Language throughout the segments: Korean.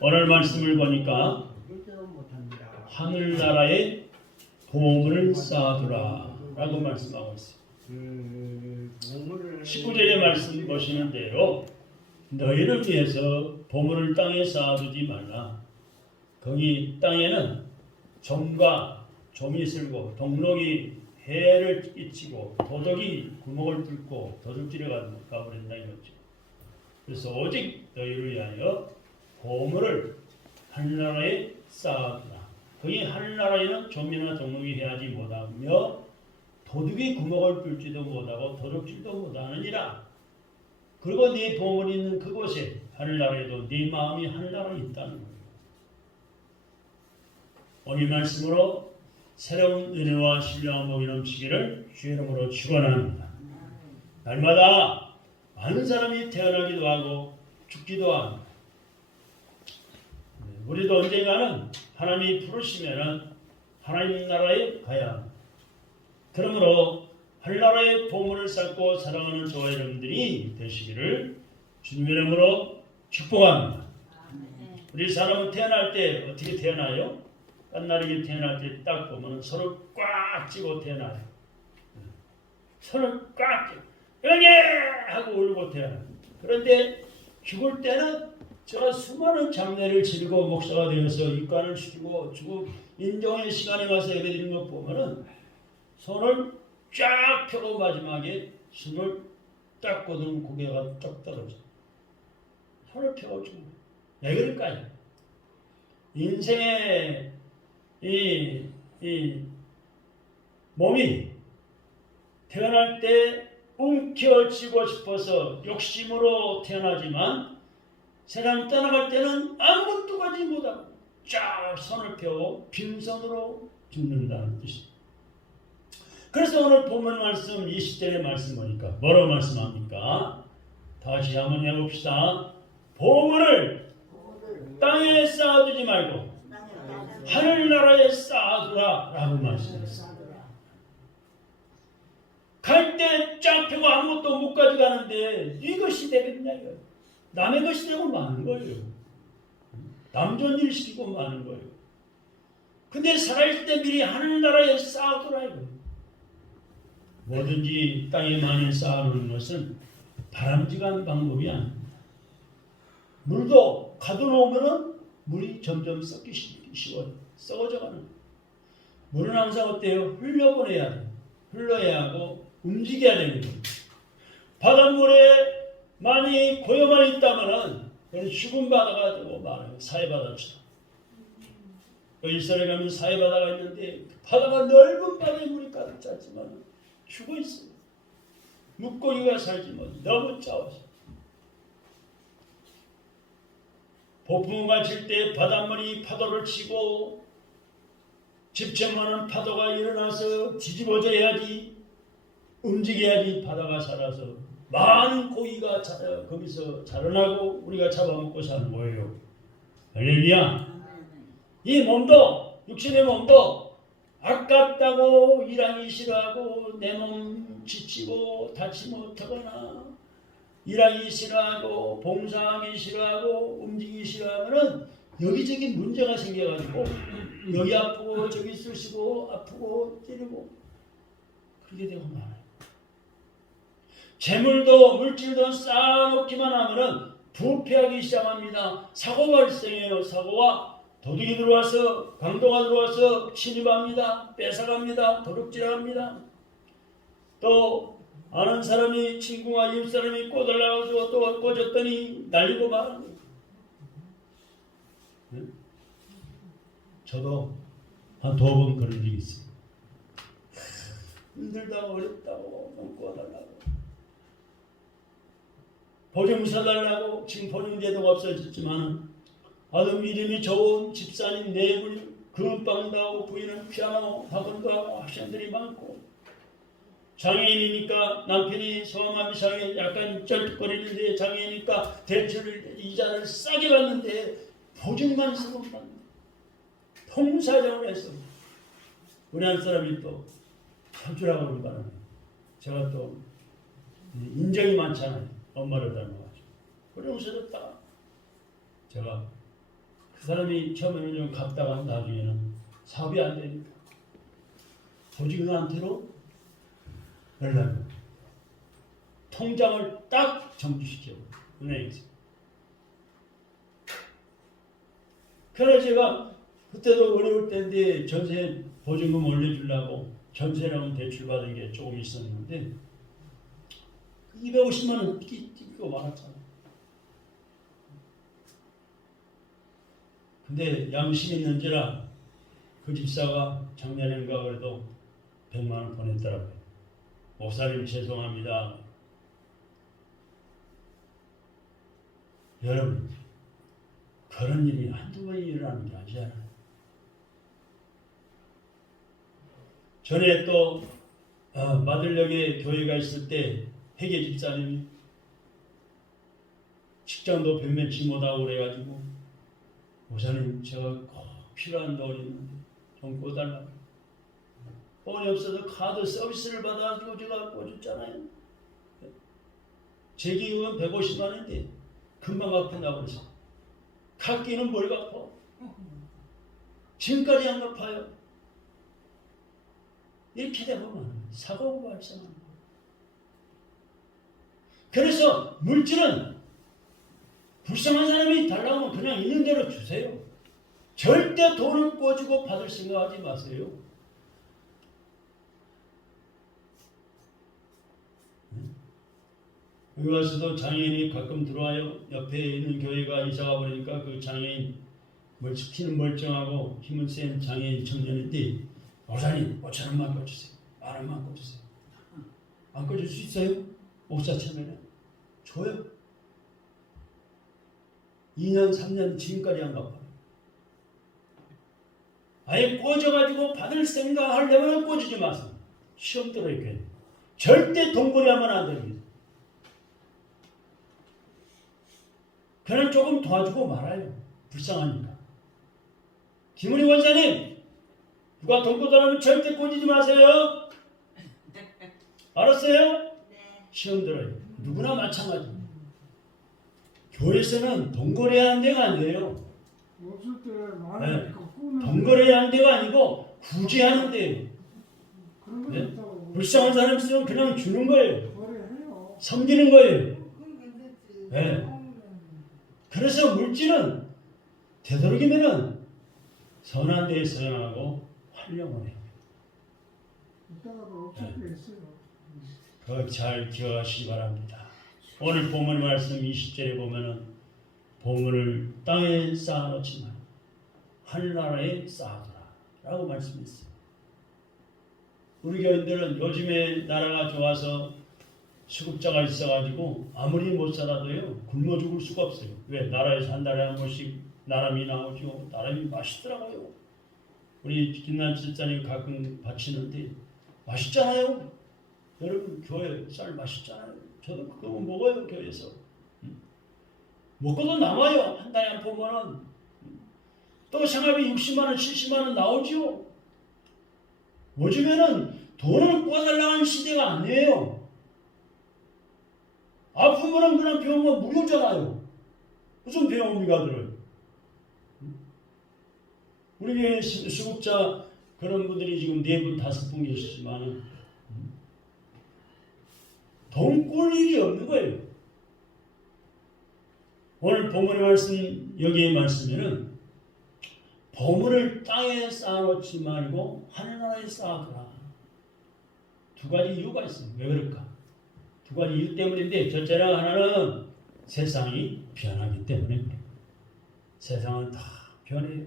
오늘 말씀을 보니까 하늘나라에 보물을 쌓아두라 라고 말씀하고 있어요. 19절의 말씀 보시는 대로 너희를 위해서 보물을 땅에 쌓아두지 말라. 거기 땅에는 좀과 좀이 쓸고 동록이 해를 끼치고 도둑이 구멍을 뚫고 도둑질에 가버린다 이거죠. 그래서 오직 너희를 위하여 보물을 하늘나라에 쌓아두라. 거기 하늘나라에는 좀이나 동록이 해하지 못하며 도둑이 구멍을 뚫지도 못하고 도둑질도 못하느니라. 그리고 네 보물이 있는 그곳에 하늘나라에도 네 마음이 하늘나라에 있다는 거예요. 오늘 말씀으로 새로운 은혜와 신령한 복이 넘치기를 주의 이름으로 축원합니다. 날마다 많은 사람이 태어나기도 하고 죽기도 합니다. 우리도 언젠가는 하나님이 부르시면 하나님 나라에 가야 합니다. 그러므로 하늘나라의 보물을 쌓고 사랑하는 저와 여러분들이 되시기를 주님의 이름으로 축복합니다. 우리 사람은 태어날 때 어떻게 태어나요? 깐나리게 태어날 때 딱 보면 서로 꽉 쥐고 태어나요. 서로 꽉 쥐고 영예! 하고 울고 태어나요. 그런데 죽을 때는 저 수많은 장례를 치르고 목사가 되어서 입관을 시키고 죽고 인정의 시간에 와서 예배드리는 것 보면은 손을 쫙 펴고 마지막에 숨을 딱 거두는 고개가 쫙 떨어져. 손을 펴고 죽는 거예요. 왜 그럴까요? 인생의 이 몸이 태어날 때 움켜쥐고 싶어서 욕심으로 태어나지만 세상 떠나갈 때는 아무것도 가지 못하고 쫙 손을 펴고 빈손으로 죽는다는 뜻입니다. 그래서 오늘 본문 말씀 20절의 말씀 보니까 뭐라고 말씀합니까? 다시 한번 해봅시다. 보물을 땅에 쌓아두지 말고 하늘나라에 쌓아두라 라고 말씀했습니다. 갈 때 쫙 펴고 아무것도 못 가져가는데 이것이 되겠냐 이거예요. 남의 것이 되고 마는 거예요. 남존일 시키고 마는 거예요. 근데 살아있을 때 미리 하늘나라에 쌓아두라 이거예요. 뭐든지 땅에 많이 쌓아놓는 것은 바람직한 방법이 아닙니다. 물도 가둬놓으면 물이 점점 썩기 쉬워요. 썩어져가는 거예요. 물은 항상 어때요? 흘려보내야 돼요. 흘러야 하고 움직여야 되는 거예요. 바닷물에 많이 고여만 있다면 그건 죽은 바다가 되고 말아요. 사해바다처럼. 이스라엘 가면 사해바다가 있는데 바다가 넓은 바다에 물이 가득 찼지만 죽어 있어요. 물고기가 살지만 너무 짜워서. 폭풍우가 칠 때 바닷물이 파도를 치고 집채만한 파도가 일어나서 뒤집어져야지 움직여야지 바다가 살아서 많은 고기가 거기서 자라나고 우리가 잡아먹고 사는 거예요. 할렐루야. 이 몸도 육신의 몸도 아깝다고 일하기 싫어하고 내 몸 지치고 다치 못하거나 일하기 싫어하고 봉사하기 싫어하고 움직이기 싫어하면은 여기저기 문제가 생겨가지고 여기 아프고 저기 쑤시고 아프고 찌르고 그렇게 되고 말아요. 재물도 물질도 쌓아놓기만 하면은 부패하기 시작합니다. 사고 발생해요. 사고와 도둑이 들어와서 강도가 들어와서 침입합니다. 뺏어갑니다. 도둑질합니다. 또 아는 사람이 친구가 이웃 사람이 꼬들라가지고 또 꽂았더니 날리고 말합니다. 네? 저도 한 2번 그런 적이 있어요. 힘들다고 어렵다고 돈 꿔달라고 보증 서달라고 지금 보증제도가 없어졌지만 아들 이름이 좋은 집사님 4분 금방도 하고 부인은 피아노 학원도 하고 학생들이 많고 장애인이니까 남편이 소아마비 장애 약간 쩔뚝거리는데 장애인이니까 대출 이자를 싸게 받는데 보증만 쓰고 받는다. 통사정을 해서 우리 한 사람이 또 현주라고 그러는 바람에 제가 또 인정이 많잖아요. 엄마를 닮아가지고 그래 오셨다. 제가 그 사람이 처음에는 좀 갚다가 나중에는 사업이 안 되니까 보직원한테로 연락을 통장을 딱 정지시켜 은행에서. 그래서 제가 그때도 어려울 때인데 전세 보증금 올려주려고 전세라면 대출 받은 게 조금 있었는데 250만 원 뛰고 말았잖아. 근데 양심 있는지라 그 집사가 작년인가 그래도 100만 원 보냈더라고요. 목사님 죄송합니다. 여러분 그런 일이 한두 번이 일어나는 게 아니잖아요. 전에 또 마들역에 교회가 있을 때 회계 집사님이 직장도 변변치 못하고 그래가지고 목사님 제가 꼭 필요한 돈이 있는데 좀 꿔달라고. 돈이 없어서 카드 서비스를 받아가지고 제가 꿔줬잖아요. 제 기금은 150만 원인데 금방 갚는다고 그래서 갚기는 뭘 갚아? 지금까지 안 갚아요. 이렇게 되면 사고가 발생합니다. 그래서 물질은 불쌍한 사람이 달라고 하면 그냥 있는 대로 주세요. 절대 돈을 꿔주고 받을 생각하지 마세요. 여기 와서도 장애인이 가끔 들어와요. 옆에 있는 교회가 이사가 보니까 그 장애인 키는 멀쩡하고 힘은 센 장애인 청년인데 목사님 5,000원만 꿔주세요. 10,000원만 꿔주세요. 안 꿔줄 수 있어요? 목사 참여는 줘요. 2년 3년 지금까지 안 갚아요. 아예 꿔줘가지고 받을 생각하려면 꿔주지 마세요. 시험 들어 이렇게 절대 돈벌이하면 안 됩니다. 그냥 조금 도와주고 말아요. 불쌍하니까. 김은희 원사님 누가 돈 꿔달라면 절대 꿔주지 마세요. 알았어요? 네. 시험 들어요. 누구나 마찬가지. 교회에서는 돈 거래하는 데가 아니에요. 없을 때 많이 돈 거래하는 데가 아니고 구제하는 데예요. 그런 거 네? 있다고. 불쌍한 사람 있으면 그냥 주는 거예요. 거래해요. 섬기는 거예요. 그건 괜찮지. 네. 그래서 물질은 되도록이면은 선한 데에 사용하고 활용을 해요. 이따가도 없을 때 있어요. 그거 잘 기억하시기 바랍니다. 오늘 본문 말씀 20절에 보면은 보물을 땅에 쌓아놓지 말고 하늘나라에 쌓아두라 라고 말씀했어요. 우리 교인들은 요즘에 나라가 좋아서 수급자가 있어가지고 아무리 못 살아도요 굶어 죽을 수가 없어요. 왜? 나라에서 한 달에 한 번씩 나람이 나오죠. 나람이 맛있더라고요. 우리 김난 집사님 가끔 바치는데 맛있잖아요. 여러분 교회 쌀 맛있잖아요. 저도 그거 먹어요 교회에서. 먹고도 남아요. 한 달에 한 번만은. 또 생활비 60만 원 70만 원 나오죠. 요즘에는 돈을 꿔달라는 시대가 아니에요. 아프면은 그냥 병원 무료잖아요. 무슨 병원비가 들어요. 우리 교회 수급자 그런 분들이 지금 4분 5분 계시지만 돈 꿀 일이 없는 거예요. 오늘 본문의 말씀 여기에 말씀에는 보물을 땅에 쌓아놓지 말고 하늘나라에 쌓아두라. 두 가지 이유가 있어요. 왜 그럴까? 두 가지 이유 때문인데 첫째는 하나는 세상이 변하기 때문에 그래요. 세상은 다 변해요.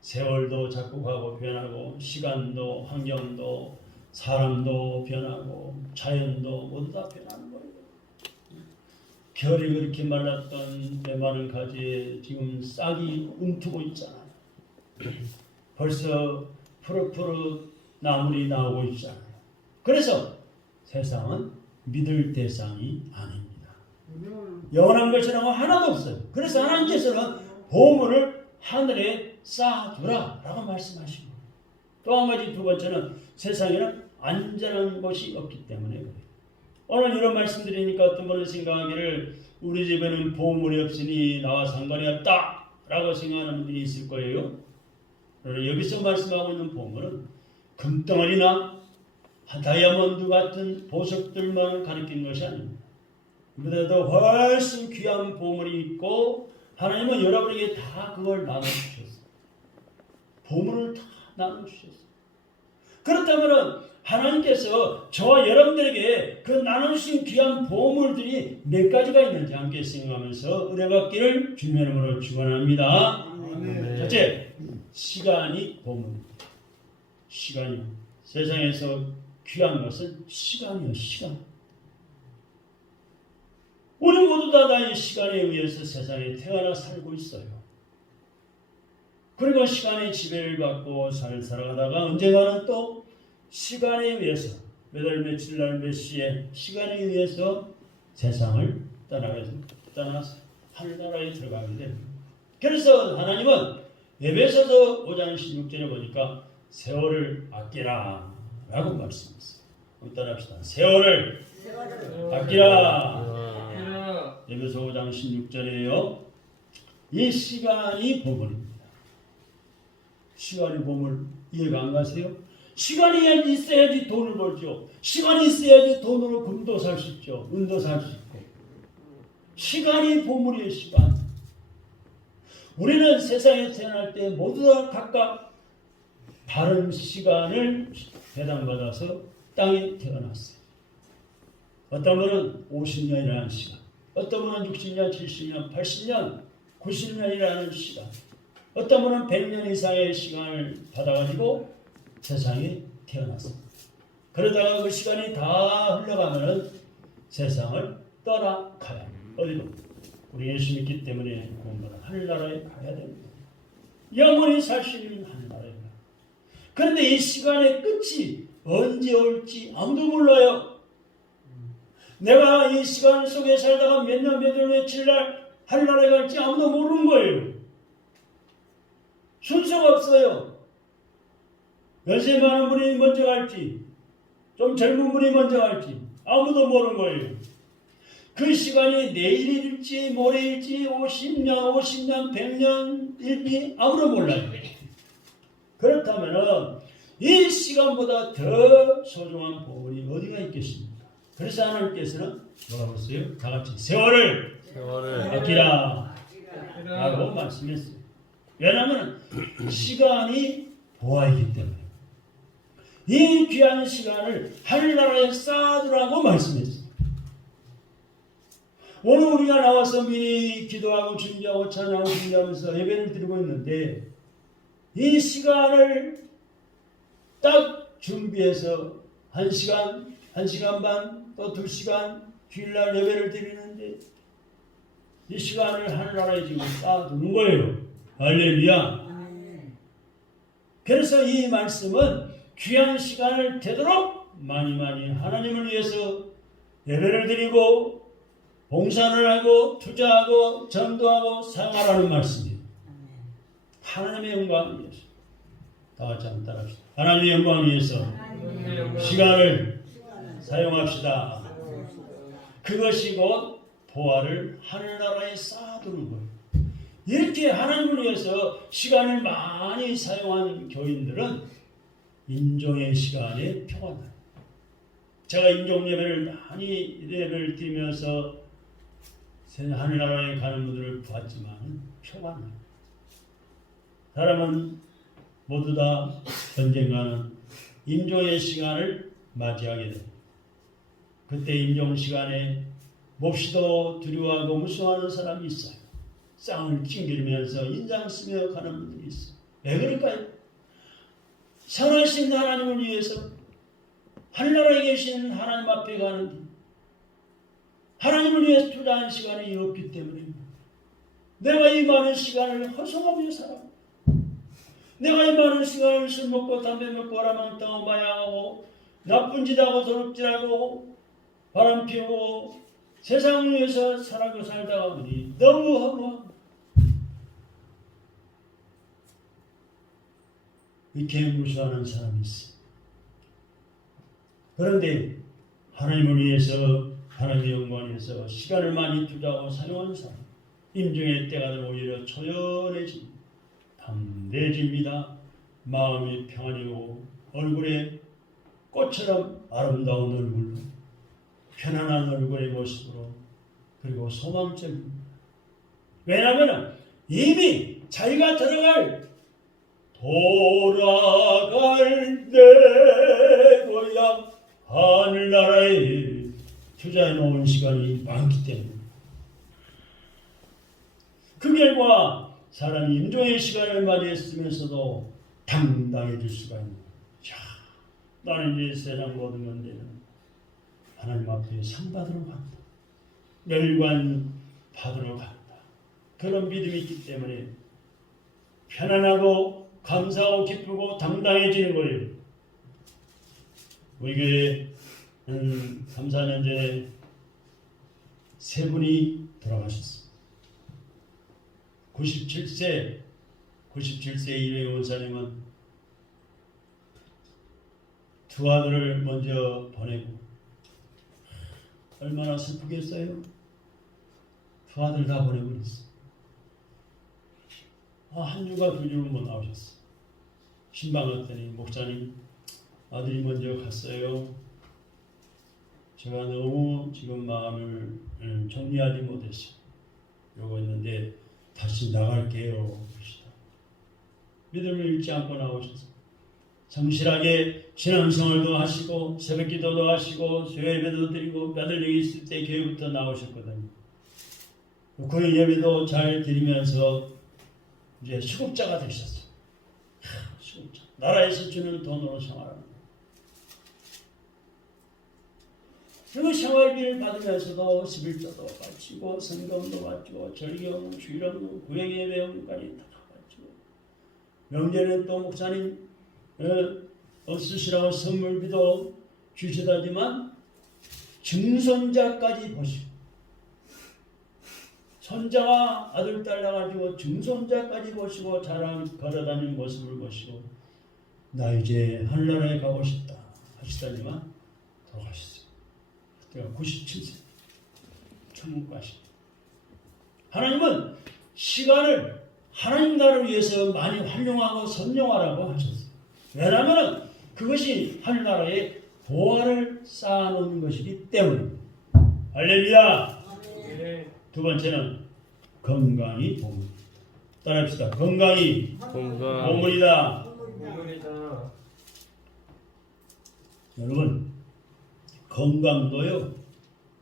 세월도 자꾸 가고 변하고 시간도 환경도 사람도 변하고 자연도 모두 다 변하는 거예요. 별이 그렇게 말랐던 메마른 가지에 지금 싹이 움트고 있잖아요. 벌써 푸릇푸릇 나물이 나오고 있잖아요. 그래서 세상은 믿을 대상이 아닙니다. 영원한 것이라고 하나도 없어요. 그래서 하나님께서는 보물을 하늘에 쌓아두라 라고 말씀하시고 또 한 가지 두 번째는 세상에는 안전한 것이 없기 때문에 그래요. 오늘 이런 말씀 드리니까 어떤 분은 생각하기를 우리 집에는 보물이 없으니 나와 상관이 없다 라고 생각하는 분들이 있을 거예요. 그러나 여기서 말씀하고 있는 보물은 금덩어리나 다이아몬드 같은 보석들만 가리킨 것이 아닙니다. 그보다도 훨씬 귀한 보물이 있고 하나님은 여러분에게 다 그걸 나눠주셨어요. 보물을 다 나눠주셨어요. 그렇다면 하나님께서 저와 여러분들에게 그 나눠주신 귀한 보물들이 몇 가지가 있는지 함께 생각하면서 은혜받기를 주님의 이름으로 축원합니다. 네. 첫째, 시간이 보물입니다. 시간이 세상에서 귀한 것은 시간이요, 시간. 우리 모두 다 나의 시간에 의해서 세상에 태어나 살고 있어요. 그리고 시간의 지배를 받고 살아가다가 언젠가는 또 시간에 의해서 몇 월 며칠 날 몇 시에 시간에 의해서 세상을 떠나서 하늘나라에 들어가게 됩니다. 그래서 하나님은 에베소서 5장 16절에 보니까 세월을 아끼라 라고 말씀했어요. 한번 따라합시다. 세월을 아끼라. 에베소 5장 16절에요. 이 시간이 보물입니다. 시간이 보물 이해가 안 가세요? 시간이 있어야지 돈을 벌죠. 시간이 있어야지 돈으로 금도 살 수 있죠. 은도 살 수 있고. 시간이 보물이에요. 시간. 우리는 세상에 태어날 때 모두 다 각각 다른 시간을 배당받아서 땅에 태어났어요. 어떤 분은 50년이라는 시간, 어떤 분은 60년, 70년, 80년, 90년이라는 시간, 어떤 분은 100년 이상의 시간을 받아가지고 세상에 태어났습니다. 그러다가 그 시간이 다 흘러가면은 세상을 떠나가야 합니다. 어디로? 우리 예수 믿기 때문에 공부는 하늘나라에 가야 됩니다. 영원히 살 수 있는 하늘나라에 가야. 그런데 이 시간의 끝이 언제 올지 아무도 몰라요. 내가 이 시간 속에 살다가 몇 년, 몇 월, 며칠 날 하늘나라에 갈지 아무도 모르는 거예요. 순서가 없어요. 연세 많은 분이 먼저 갈지, 좀 젊은 분이 먼저 갈지 아무도 모르는 거예요. 그 시간이 내일일지 모레일지 50년, 100년일지 아무도 몰라요. 그렇다면 이 시간보다 더 소중한 보물이 어디가 있겠습니까? 그래서 하나님께서는 뭐라고 했어요? 다 같이 세월을 아끼라 라고 말씀했어요. 왜냐하면 시간이 보화이기 때문에 이 귀한 시간을 하늘나라에 쌓아두라고 말씀했어요. 오늘 우리가 나와서 미리 기도하고 준비하고 찬양하고 준비하면서 예배를 드리고 있는데 이 시간을 딱 준비해서 1시간, 1시간 반, 또 2시간 주일날 예배를 드리는데 이 시간을 하늘나라에 지금 쌓아두는 거예요. 할렐루야. 그래서 이 말씀은 귀한 시간을 되도록 많이 하나님을 위해서 예배를 드리고 봉사를 하고 투자하고 전도하고 사용하라는 말씀이에요. 하나님의 영광을 위해서. 다 같이 한번 따라합시다. 하나님의 영광을 위해서 시간을 사용합시다. 그것이 곧 보화를 하늘나라에 쌓아두는 거예요. 이렇게 하나님을 위해서 시간을 많이 사용한 교인들은 인종의 시간에 평안해요. 제가 인종 예배를 많이 예배를 드리면서 하늘나라에 가는 분들을 봤지만 평안해요. 사람은 모두 다 언젠가는 임종의 시간을 맞이하게 됩니다. 그때 임종 시간에 몹시도 두려워하고 무서워하는 사람이 있어요. 쌍을 찡기면서 인상 쓰며 가는 분들이 있어요. 왜 그럴까요? 선하신 하나님을 위해서 하늘나라에 계신 하나님 앞에 가는데 하나님을 위해서 투자한 시간이 없기 때문입니다. 내가 이 많은 시간을 허송하며 살아. 내가 이 많은 시간을 술 먹고 담배 먹고 라망땅하고 마약하고 나쁜 짓하고 도둑질하고 바람 피우고 세상을 위해서 살다가 보니 너무 허무하고 이렇게 무수하는 사람이 있어. 그런데 하나님을 위해서 하나님의 영광을 위해서 시간을 많이 투자하고 사용하는 사람, 임종의 때가 되면 오히려 초연해집니다. 담대해집니다. 마음이 평안이고 얼굴에 꽃처럼 아름다운 얼굴로 편안한 얼굴의 모습으로 그리고 소망적입니다. 왜냐하면 이미 자기가 돌아갈 내 고향 하늘나라에 투자해 놓은 시간이 많기 때문에 그 결과 사람이 임종의 시간을 맞이했으면서도 당당해질 수가 있는 거예요. 자, 나는 이제 세상 모든 문제는 하나님 앞에 상 받으러 간다. 멸관 받으러 간다. 그런 믿음이 있기 때문에 편안하고 감사하고 기쁘고 당당해지는 거예요. 우리 교회 3, 4년 전에 세 분이 돌아가셨어요. 97세 일회 원사님은 두 아들을 먼저 보내고 얼마나 슬프겠어요? 두 아들 다 보내버렸어요. 한 주가 두 주는 못 나오셨어요. 신방 갔더니 목사님 아들이 먼저 갔어요. 제가 너무 지금 마음을 정리하지 못했어요. 이러고 있는데 다시 나갈게요. 믿음을 잃지 않고 나오셨어요. 성실하게 신앙생활도 하시고 새벽기도도 하시고 수요예배도 드리고 며느리 있을 때 교회부터 나오셨거든요. 그 예배도 잘 드리면서 이제 수급자가 되셨어요. 수급자. 나라에서 주는 돈으로 생활하는 거예요. 그리고 생활비를 받으면서도 11조도 바치고 성경도 바치고 절경, 주일학교, 구행예배까지 다 바치고 명절에는 또 목사님 없으시라고 선물비도 주시다지만 증손자까지 보시고 손자와 아들 딸 나가지고 증손자까지 보시고 걸어다니는 모습을 보시고 나 이제 하늘나라에 가고 싶다 하시다니만 돌아가셨어요. 그때가 97세 천국 가시고 하나님은 시간을 하나님 나라를 위해서 많이 활용하고 선용하라고 하셨어요. 왜냐하면 그것이 하늘나라에 보화를 쌓아놓는 것이기 때문에. 할렐루야. 두 번째는 건강이 보물. 따라합시다. 건강이 보물이다. 여러분 건강도요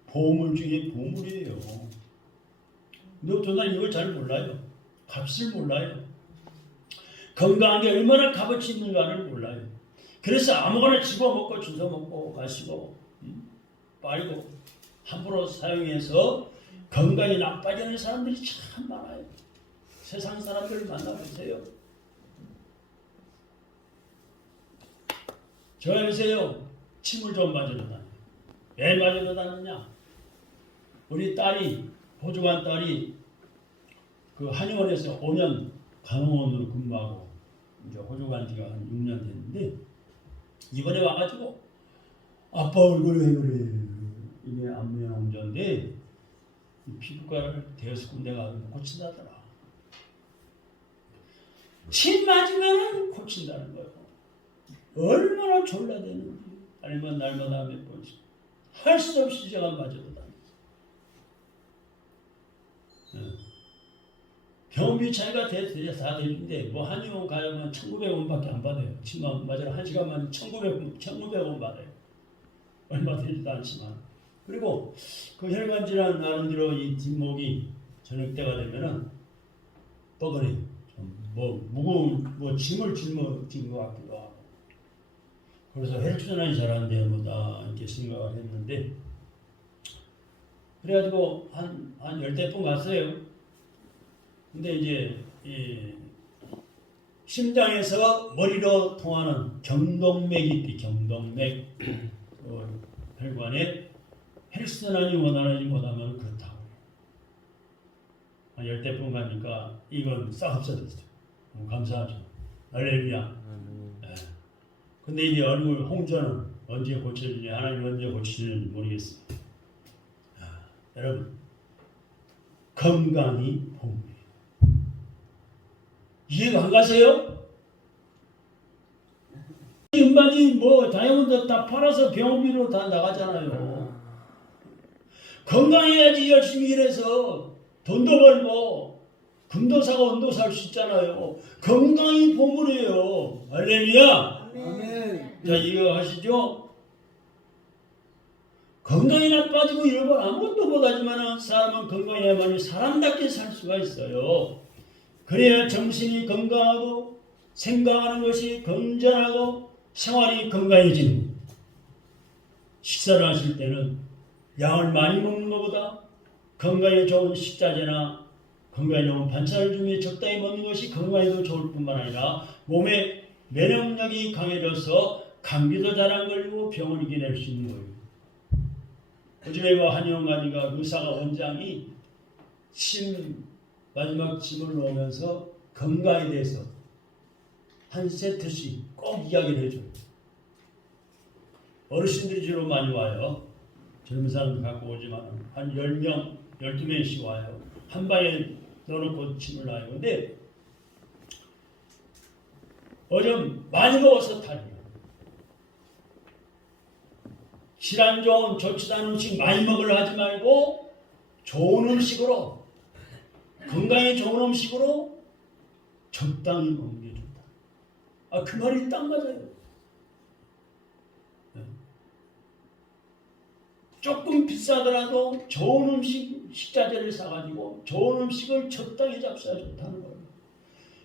보물 중에 보물이에요. 근데 어떤 사람이 이걸 잘 몰라요. 값을 몰라요. 건강한 게 얼마나 값어치 있는가를 몰라요. 그래서 아무거나 집어먹고 주워먹고 마시고 빨고 함부로 사용해서 건강이 나빠지는 사람들이 참 많아요. 세상 사람들을 만나보세요. 저 요새요 침을 좀 맞으러 다녀요. 왜 맞으러 다니냐? 우리 딸이 호주간 딸이 그 한의원에서 5년 간호원으로 근무하고 이제 호주 간 지가 한 6년 됐는데 이번에 와가지고 아빠 얼굴이 왜 그래? 이게 안면홍조인데 피부과를 대여섯 군데가 고친다더라. 침 맞으면 고친다는 거예요. 얼마나 졸라대는지 날마다 몇 번씩 할 수 없이 제가 맞아도 다녔어요. 병원비 차이가 다 되는데 뭐 한의원 가려면 1,900원밖에 안 받아요. 침 맞으러 1시간만 1,900원 받아요. 얼마 되지도 않지만. 그리고 그 혈관 질환 나름대로 이 뒷목이 저녁 때가 되면은 뻐근해요. 뭐 무거운 짐을 진 것 같기도 하고. 그래서 혈전환이 잘 안 되는 거다 이렇게 생각을 했는데 그래가지고 한 10대 번 갔어요. 근데 이제 이 심장에서 머리로 통하는 경동맥이 있대. 경동맥 혈관에 혈전환이 원활하지 못하면 그렇다고. 한 10대 번 가니까 이건 싹 없어졌어요. 감사하죠. 할렐루야. 네. 근데 이제 얼굴 홍조는 언제 고쳐지냐, 하나님 언제 고치는지 모르겠어요. 여러분 건강이 보물이에요. 이해가 안 가세요? 인간이 뭐 다이아몬드 다 팔아서 병원비로 다 나가잖아요. 건강해야지 열심히 일해서 돈도 벌고 금도 사고 은도 살 수 있잖아요. 건강이 보물이에요. 할렐루야. 아멘. 자, 이거 하시죠? 건강이 나빠지고 이런 건 아무것도 못하지만 사람은 건강해야만이 사람답게 살 수가 있어요. 그래야 정신이 건강하고 생각하는 것이 건전하고 생활이 건강해지는 거예요. 식사를 하실 때는 양을 많이 먹는 것보다 건강에 좋은 식자재나 건강에 좋은 반찬을 중에 적당히 먹는 것이 건강에도 좋을 뿐만 아니라 몸의 면역력이 강해져서 감기도 잘 안 걸리고 병을 이겨낼 수 있는 거예요. 요즘에 한의원가니까 의사가 원장이 마지막 침을 놓으면서 건강에 대해서 한 세트씩 꼭 이야기를 해줘요. 어르신들이 주로 많이 와요. 젊은 사람 갖고 오지만 한 10명, 12명씩 와요. 한 방에 넣어놓고 침을 놔요. 근데 어좀 많이 먹어서 탈이에요. 질환 좋은 좋지도 않은 음식 많이 먹으려 하지 말고 좋은 음식으로 건강에 좋은 음식으로 적당히 먹는 게 좋다. 그 말이 딱 맞아요. 조금 비싸더라도 좋은 음식, 식자재를 사가지고 좋은 음식을 적당히 잡숴야 좋다는 거예요.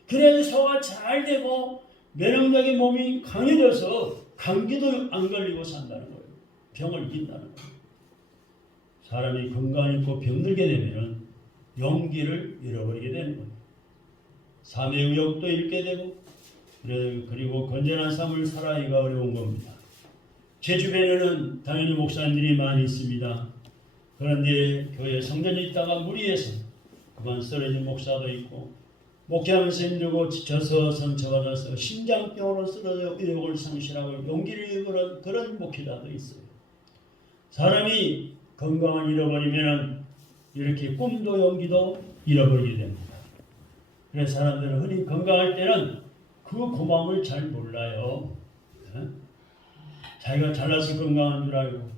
그래야 소화가 잘 되고 면역력이 몸이 강해져서 감기도 안 걸리고 산다는 거예요. 병을 이긴다는 거예요. 사람이 건강 있고 병들게 되면 용기를 잃어버리게 되는 거예요. 삶의 의욕도 잃게 되고 그리고 건전한 삶을 살아가기가 어려운 겁니다. 제 주변에는 당연히 목사님들이 많이 있습니다. 그런데 교회 성전에 있다가 무리해서 그만 쓰러진 목사도 있고 목회하면서 힘들고 지쳐서 상처받아서 심장병으로 쓰러져 의욕을 상실하고 용기를 잃는 그런 목회자도 있어요. 사람이 건강을 잃어버리면 이렇게 꿈도 용기도 잃어버리게 됩니다. 그래서 사람들은 흔히 건강할 때는 그 고마움을 잘 몰라요. 자기가 잘나서 건강한 줄 알고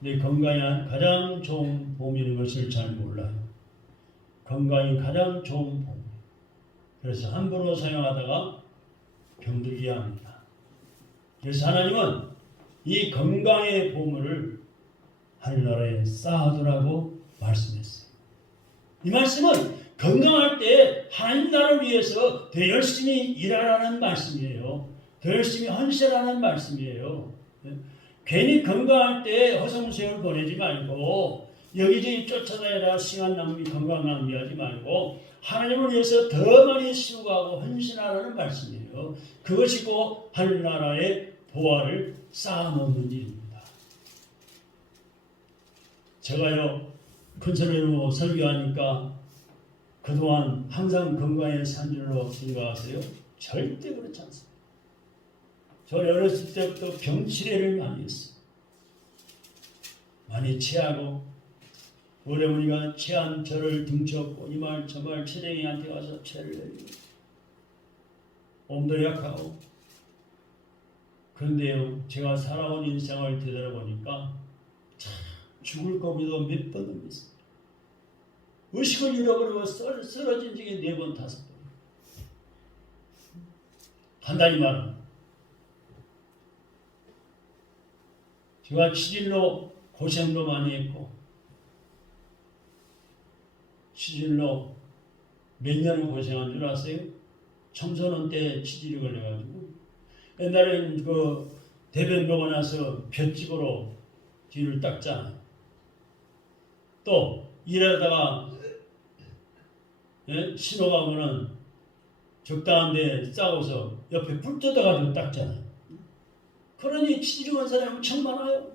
근데 건강이 가장 좋은 보물인 것을 잘 몰라요. 건강이 가장 좋은 보물. 그래서 함부로 사용하다가 병들게 합니다. 그래서 하나님은 이 건강의 보물을 하늘나라에 쌓아두라고 말씀했어요. 이 말씀은 건강할 때 하나님 나라를 위해서 더 열심히 일하라는 말씀이에요. 더 열심히 헌신하라는 말씀이에요. 괜히 건강할 때 허송세월 보내지 말고 여기저기 쫓아다니다 시간 낭비, 건강 낭비하지 말고 하나님을 위해서 더 많이 수고하고 헌신하라는 말씀이에요. 그것이 곧 하늘나라의 보화를 쌓아놓는 일입니다. 제가요 큰소리로 설교하니까 그동안 항상 건강에 산 줄로 생각하세요? 절대 그렇지 않습니다. 저는 어렸을 때부터 병치레를 많이 했어요. 많이 체하고 어머니가 체한 저를 등쳐업고 이 말 저 말 체댕이한테 가서 체를 내리고 몸도 약하고 그런데요 제가 살아온 인생을 되돌아보니까 참 죽을 고비도 몇 번 넘겼어요. 의식을 잃어버리고 쓰러진 적이 4번 5번. 간단히 말하면 제가 치질로 고생도 많이 했고 치질로 몇 년을 고생한 줄 아세요? 청소년 때 치질이 걸려가지고 옛날에는 그 대변 보고 나서 볏짚으로 뒤를 닦잖아요. 또 일하다가 신호가 오면 적당한 데 싸고서 옆에 불 뜯어가지고 닦잖아요. 그러니 치질이 온 사람이 엄청 많아요.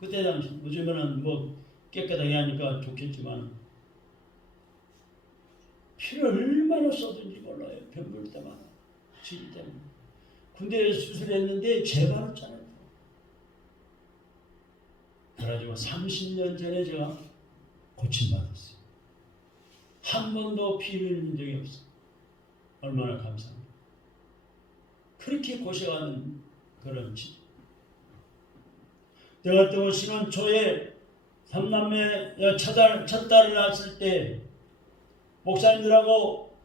그때 당시 요즘에는 뭐 깨끗하게 하니까 좋겠지만 피를 얼마나 쏟은지 몰라요. 병들 때마다 치질 때문에. 군대에 수술했는데 재발했잖아요. 그래가지고 30년 전에 제가 고침받았어요. 한 번도 피를 흘린 적이 없어. 얼마나 감사합니다. 그렇게 고생하는 그런 집. 내가 또 신혼 초에 삼남매 첫 딸을 낳았을 때 목사님들하고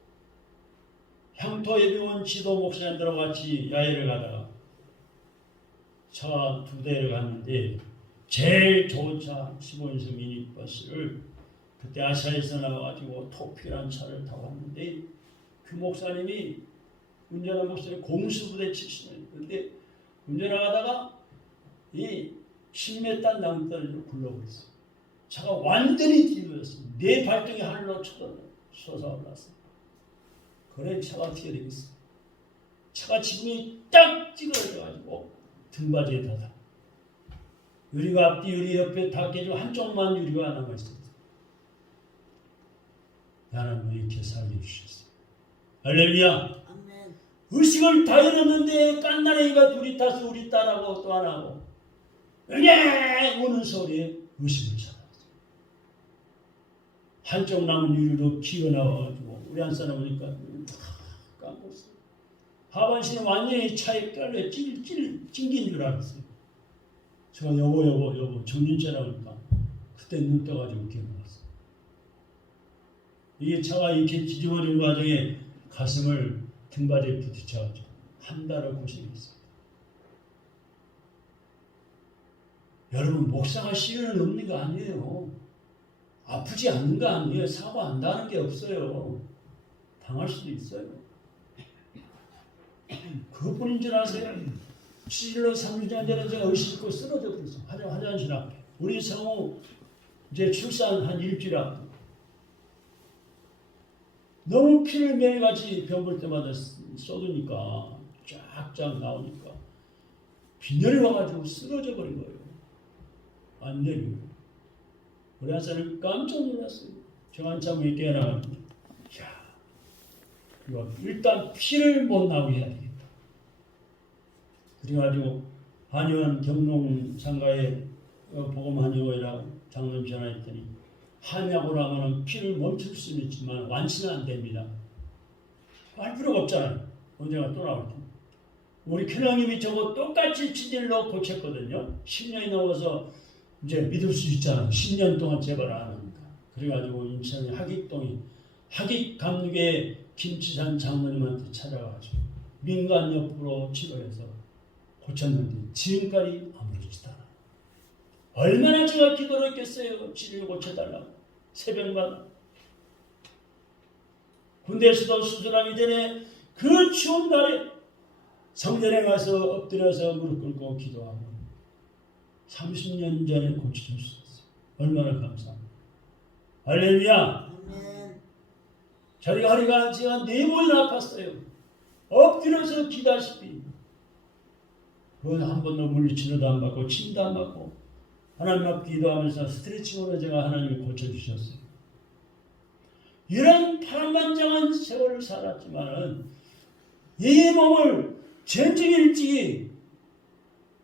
향토 예비원 지도 목사님들하고 같이 야외를 가다가 차 2대를 갔는데 제일 좋은 차 15인승 미니버스를 그때 아시아에서 나와가지고 토피라는 차를 타고 왔는데 그 목사님이 운전한 목사님 공수부대 출신이에요. 그런데 운전하다가 이 10m 남떨리로 굴러버렸어요. 차가 완전히 뒤집어졌어요. 네 발등이 하늘로 솟아올랐어요. 그래 차가 어떻게 되겠어요? 차가 지붕이 딱 찌그러져가지고 등받이에 닿아. 유리가 앞뒤 유리 옆에 다 깨지고 한쪽만 유리가 남아있었어요. 하나님 이렇게 살려주셨어요. 할렐루야. 아멘. 의식을 다 잃었는데 깐나레이가 둘이 타서 우리 딸하고 또 하나하고 으냐 우는 소리에 의식을 찾았어요. 한쪽 남은 유리로 기어 나와가지고 우리 한 사람 오니까 까먹었어요. 하반신이 완전히 차에 깔려 찡긴 줄 알았어요. 제가 여보 정신차라고 하니까 그때 눈 떠가지고 기어나왔어요. 이게 차가 이렇게 뒤집어진 과정에 가슴을 등받이에 부딪혀가지고 한 달을 고생했어요. 여러분 목사가 시련은 없는 거 아니에요. 아프지 않는 거 아니에요. 사고 안 나는 게 없어요. 당할 수도 있어요. 그것뿐인 줄 아세요? 7년 3년 전에 제가 의식 있고 쓰러져 버렸어요. 화장실 앞에. 우리 성우 이제 출산 한 일주일 앞에. 너무 피를 매일같이 병 볼 때마다 쏟으니까 쫙쫙 나오니까 빈혈이 와가지고 쓰러져 버린 거예요. 완전히. 우리 한 사람이 깜짝 놀랐어요. 제가 한참 얘기해 나가는데 야, 이거 일단 피를 못 나오게 해야 되겠다. 그래가지고 한의원 경농상가에 보금 한의원이라고 장로님 전화했더니 한약으로 하면 피를 멈출 수는 있지만 완치는 안 됩니다. 할 필요가 없잖아요. 언젠가 또 나올 텐데. 우리 큰형님이 저거 똑같이 치질로 고쳤거든요. 10년이 넘어서 이제 믿을 수 있잖아요. 10년 동안 재발 안 하니까. 그래가지고 인천의 하객동이 하객감육의 김치산 장로님한테 찾아가가지고 민간 옆으로 치료해서 고쳤는데 지금까지 아무렇지도 않아요. 얼마나 제가 기도를 했겠어요. 치료 고쳐달라고. 새벽마다. 군대에서도 수술하기 전에 그 추운 날에 성전에 가서 엎드려서 무릎 꿇고 기도하고 30년 전에 고쳐줄 수 있어요. 얼마나 감사합니다. 할렐루야. 아멘. 저희가 허리가 제가 4번이나 아팠어요. 엎드려서 기다시피 한 번도 물리치료도 안 받고 침도 안 받고 하나님 앞 기도하면서 스트레칭으로 제가 하나님이 고쳐주셨어요. 이런 파란만장한 세월을 살았지만 이 몸을 전적 일찍이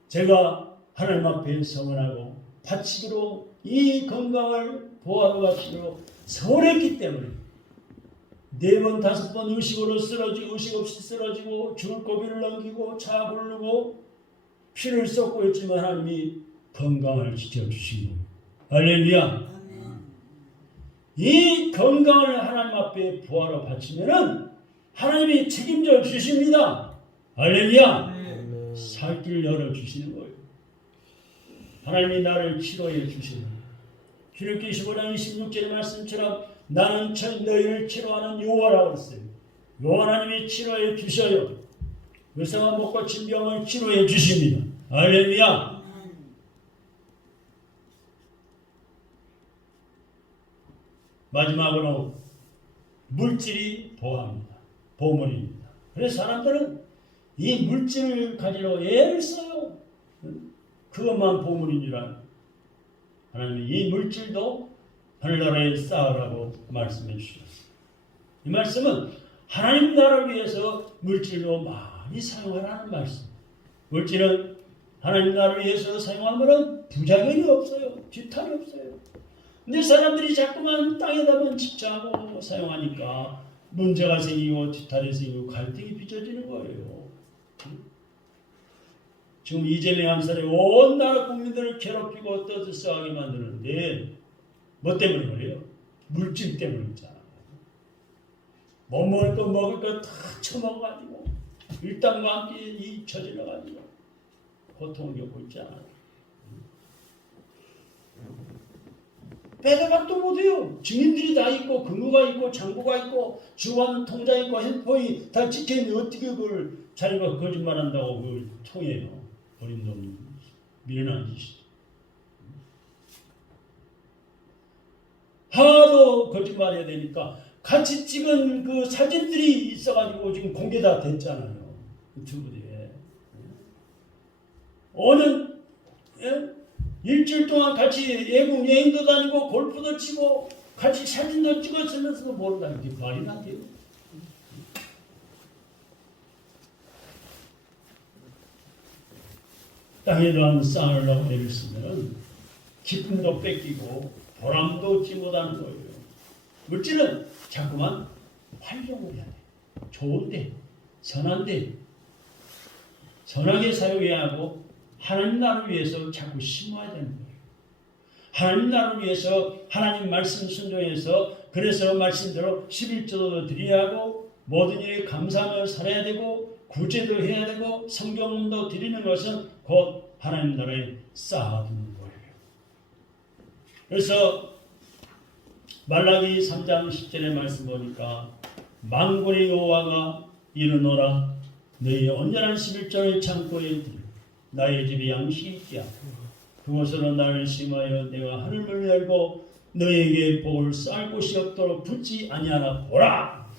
제가 하나님 앞에 서원하고 바치기로 이 건강을 보호하고 바치기로 서원했기 때문에 4번 5번 의식으로 쓰러지고 의식 없이 쓰러지고 죽을 고비를 넘기고 차 부르고 피를 쏟고 있지만 하나님이 건강을 지켜주신 겁니다. 할렐루야. 아멘. 이 건강을 하나님 앞에 부하러 바치면은 하나님이 책임져 주십니다. 할렐루야. 살 길을 열어주시는 거예요. 하나님이 나를 치료해 주시는 거예요. 출애굽기 25장 26절 말씀처럼 나는 너희를 치료하는 여호와라고 했어요. 여호와 하나님이 치료해 주셔요. 의사가 못 고친 병을 치료해 주십니다. 할렐루야. 마지막으로 물질이 보합니다. 보물입니다. 그래서 사람들은 이 물질을 가지러 애를 써요. 그것만 보물인 줄 알아요. 하나님이 이 물질도 하늘나라에 쌓으라고 말씀해 주셨어요. 이 말씀은 하나님 나라를 위해서 물질로 많이 사용하라는 말씀. 물질은 하나님 나라를 위해서 사용하면 부작용이 없어요. 뒤탈이 없어요. 근데 사람들이 자꾸만 땅에다만 집착하고 사용하니까 문제가 생기고 뒤탈이 생기고 갈등이 빚어지는 거예요. 지금 이재명 암살에 온 나라 국민들을 괴롭히고 떠들썩하게 만드는데 뭐 때문에 그래요? 물질 때문이잖아. 못 먹을 거 먹을 거 다 처먹어가지고 일당과 함께 이 저질러가지고 고통을 겪고 있잖아요. 빼도 박도 못해요. 증인들이 다 있고 근거가 있고 장부가 있고 주관 통장 있고 핸드폰이 다 찍혀있는데 어떻게 그걸 자기가 거짓말한다고 그걸 통해요. 버림도 없는 미련한 짓이죠. 하도 거짓말해야 되니까 같이 찍은 그 사진들이 있어가지고 지금 공개 다 됐잖아요. 유튜브에. 오는 일주일 동안 같이 외국 여행도 다니고 골프도 치고 같이 사진도 찍었으면서도 모른다는 게 말이 안 돼요. 땅에 대한 쌍을 하고 애를 쓰면 기쁨도 뺏기고 보람도 얻지 못하는 거예요. 물질은 자꾸만 활용을 해야 돼. 좋은데, 선한데, 선하게 사용해야 하고 하나님 나라를 위해서 자꾸 심어야 되는 거예요. 하나님 나라를 위해서 하나님 말씀 순종해서 그래서 말씀대로 11조도 드려야 하고 모든 일에 감사하며 살아야 되고 구제도 해야 되고 성경도 드리는 것은 곧 하나님 나라에 쌓아두는 거예요. 그래서 말라기 3장 10절의 말씀 보니까 만군의 여호와가 이르노라 너희 온전한 11조를 창고에 들여 나의 집에 양식이 있게 하고 그곳으로 나를 심하여 내가 하늘을 열고 너에게 복을 쌓을 곳이 없도록 붙지 아니하나 보라.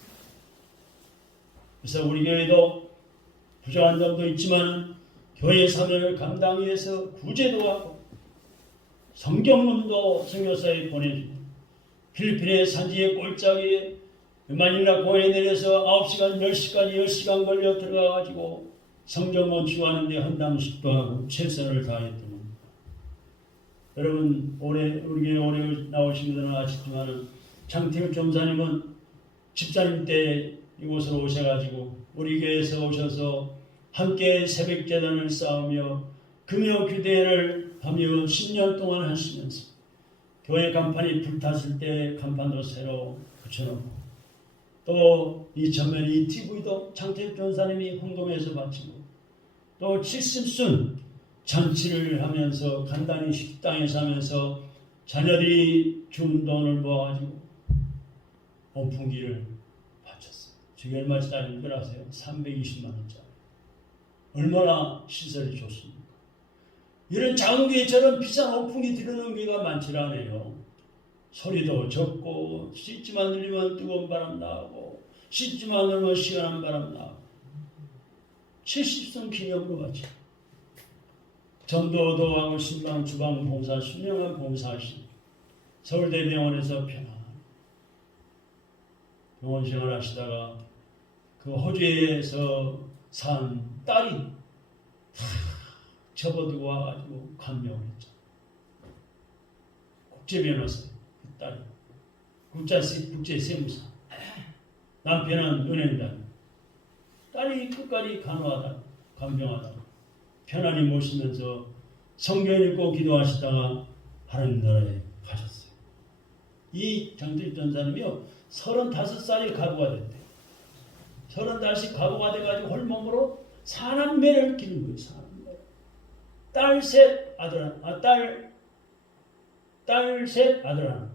그래서 우리 교회도 부족한 점도 있지만 교회 사명을 감당하기 위해서 구제도 하고 성경문도 선교사에 보내주고 필리핀의 산지의 골짜기에 마닐라 공항에 내려서 9시간, 10시까지 10시간 걸려 들어가가지고 성경 원치하는데 헌당식도 하고 최선을 다했던 겁니다. 여러분 올해 우리 교회 올해 나오신 분들은 아시지만 장태우 점사님은 집사님 때 이곳으로 오셔가지고 우리 교회에서 오셔서 함께 새벽 제단을 쌓으며 금요 규대를 하며 10년 동안 하시면서 교회 간판이 불탔을 때 간판도 새로 붙여놓고 또 이 전면 이 TV도 장태욱 전사님이 헌금해서 바치고 또 칠순 잔치를 하면서 간단히 식당에서 하면서 자녀들이 준 돈을 모아가지고 온풍기를 바쳤어요. 저게 얼마짜리인 줄 아세요? 320만 원짜리. 얼마나 시설이 좋습니까? 이런 작은 교회 저런 비싼 온풍기 들여놓은 교회가 많지 않아요. 소리도 적고 씻지만 늘리면 뜨거운 바람 나오고 씻지만 늘리면 시원한 바람 나오고 70성 기념으로 바쳐 전도도 하고 신방 주방 봉사 수명한 봉사하신 서울대병원에서 편안 병원 생활하시다가 그 호주에서 산 딸이 다 접어두고 와가지고 감명을 했죠. 국제변호사 그 딸이 국제세무사 남편은 은행단 딸이 끝까지 간호하다 간병하다 편안히 모시면서 성경 읽고 기도하시다가 하나님 나라에 가셨어요. 이 장태욱 전사님이요 35살에 가부가 됐대요. 35이 가부가 돼가지고 홀몸으로 사남매를 기른 거예요. 사남매. 딸 셋 아들 하나. 딸 셋 아들 하나.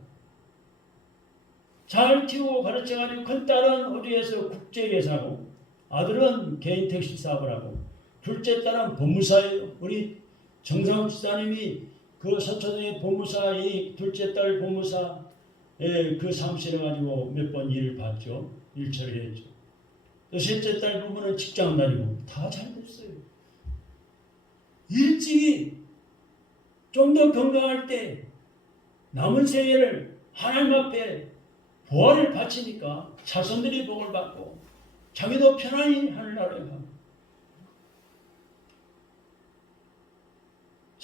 잘 키우고 가르쳐가지고 큰 딸은 호주에서 국제회사고 아들은 개인 택시 사업을 하고 둘째 딸은 법무사예요. 우리 정상욱 지사님이 그 서초동의 법무사 이 둘째 딸 법무사에 그 사무실에 가지고 몇 번 일을 봤죠. 일 처리했죠. 또 셋째 딸 부부는 직장 다니고 다 잘 됐어요. 일찍이 좀 더 건강할 때 남은 생애를 하나님 앞에 보화를 바치니까 자손들이 복을 받고 자기도 편안히 하늘나라에 가고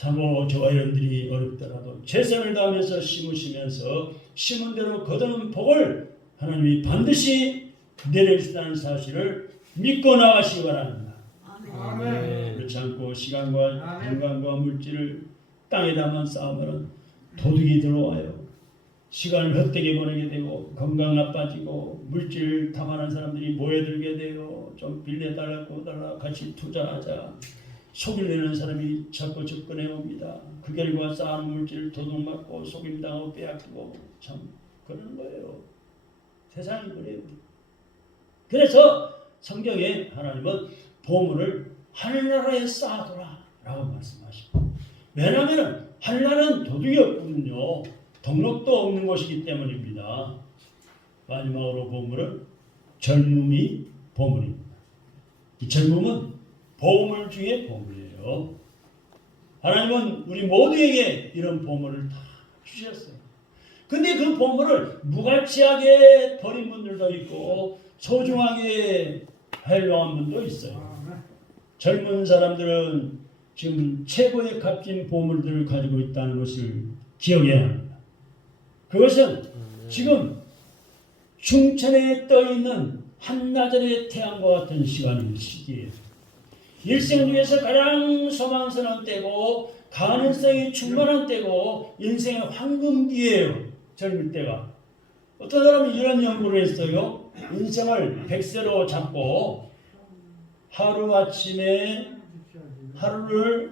참으로 저와 여러분들이 어렵더라도 최선을 다하면서 심으시면서 심은 대로 거두는 복을 하나님이 반드시 내려주시다는 사실을 믿고 나가시기 바랍니다. 아멘. 그렇지 않고 시간과 건강과 물질을 땅에다만 쌓으면 도둑이 들어와요. 시간을 헛되게 보내게 되고 건강 나빠지고 물질 탐하는 사람들이 모여들게 돼요. 좀 빌려달라고 달라 같이 투자하자. 속이려는 사람이 자꾸 접근해 옵니다. 그 결과 쌓은 물질을 도둑맞고 속임당하고 빼앗기고 참 그러는 거예요. 세상이 그래요. 그래서 성경에 하나님은 보물을 하늘나라에 쌓아둬라 라고 말씀하십니다. 왜냐하면 하늘나라는 도둑이 없거든요. 등록도 없는 것이기 때문입니다. 마지막으로 보물은 젊음이 보물입니다. 이 젊음은 보물 중에 보물이에요. 하나님은 우리 모두에게 이런 보물을 다 주셨어요. 근데 그 보물을 무가치하게 버린 분들도 있고 소중하게 활용한 분도 있어요. 젊은 사람들은 지금 최고의 값진 보물들을 가지고 있다는 것을 기억해야 합니다. 그것은 지금 흉천에 떠있는 한나절의 태양과 같은 시기예요. 일생 중에서 가장 소망스러운 때고 가능성이 충만한 때고 인생의 황금기예요. 젊을 때가. 어떤 사람은 이런 연구를 했어요. 인생을 100세로 잡고 하루를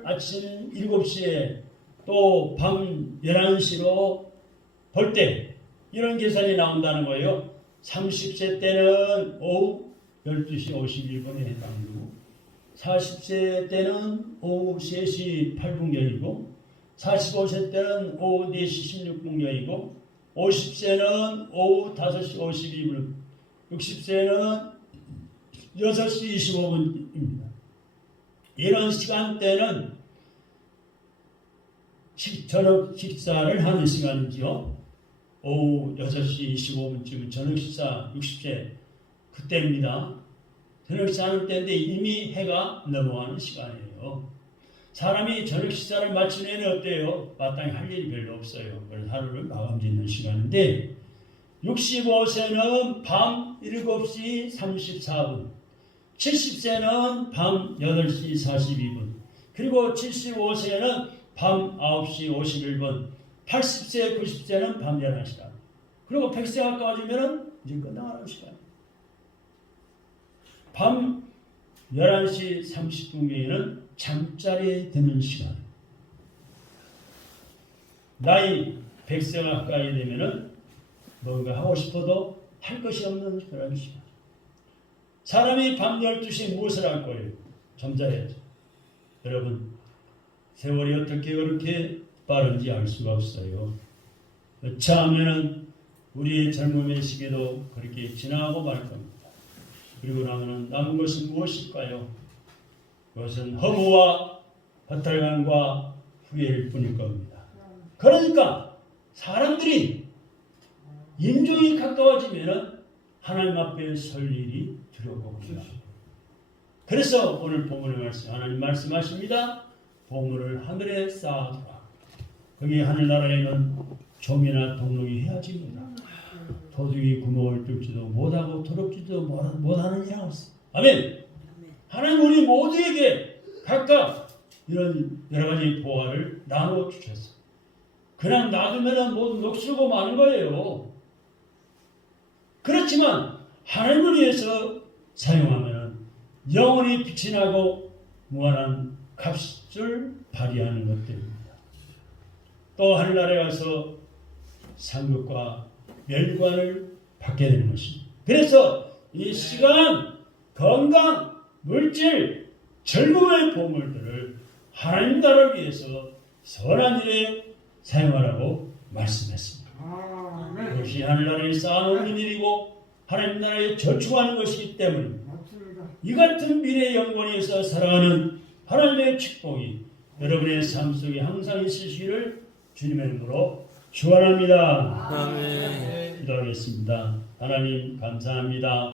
아침 7시에 또 밤 11시로 볼 때 이런 계산이 나온다는 거예요. 30세 때는 오후 12시 51분에 해당되고 40세 때는 오후 3시 8분경이고 45세 때는 오후 4시 16분경이고 50세는 오후 5시 52분 60세는 6시 25분입니다. 이런 시간대는 저녁 식사를 하는 시간이죠. 오후 6시 25분쯤 저녁 식사 60세 그때입니다. 저녁 식사하는 때인데 이미 해가 넘어가는 시간이에요. 사람이 저녁 식사를 마친 후에는 어때요? 마땅히 할 일이 별로 없어요. 그래서 하루를 마감 짓는 시간인데 65세는 밤 7시 34분 70세는 밤 8시 42분 그리고 75세는 밤 9시 51분 80세, 90세는 밤 11시간 그리고 100세 가까워지면 이제 끝나가는 시간 밤 11시 30분경에는 잠자리에 드는 시간 나이 100세가 가까이 되면은 뭔가 하고 싶어도 할 것이 없는 그런 시간 사람이 밤 12시에 무엇을 할 거예요? 잠자야죠. 여러분 세월이 어떻게 그렇게 빠른지 알 수가 없어요. 어찌하면 우리의 젊음의 시기도 그렇게 지나가고 말 겁니다. 그리고 나면 남은 것은 무엇일까요? 그것은 허무와 허탈감과 후회일 뿐일 겁니다. 그러니까 사람들이 임종이 가까워지면 하나님 앞에 설 일이 두려워합니다. 그래서 오늘 본문의 말씀 하나님 말씀하십니다. 보물을 하늘에 쌓아두라. 거기 하늘나라에는 좀이나 동록이 헤어집니다. 도둑이 구멍을 뚫지도 못하고 더럽지도 못하는 이라고 했습니다. 아멘. 하나님 우리 모두에게 각각 이런 여러 가지 보화를 나눠 주셨어요. 그냥 놔두면 모두 녹슬고 마는 거예요. 그렇지만 하나님을 위해서 사용하면 영원히 빛이 나고 무한한 값을 발휘하는 것들입니다. 또 하늘나라에 가서 상급과 멸관을 받게 되는 것입니다. 그래서 이 시간, 건강, 물질, 젊음의 보물들을 하나님 나라를 위해서 선한 일에 사용하라고 말씀했습니다. 그것이 하늘나라에 쌓아놓는 일이고 하나님 나라에 저축하는 것이기 때문입니다. 이 같은 미래의 영광에서 살아가는 하나님의 축복이 여러분의 삶 속에 항상 있으시기를 주님의 이름으로 축원합니다. 아멘. 기도하겠습니다. 하나님 감사합니다.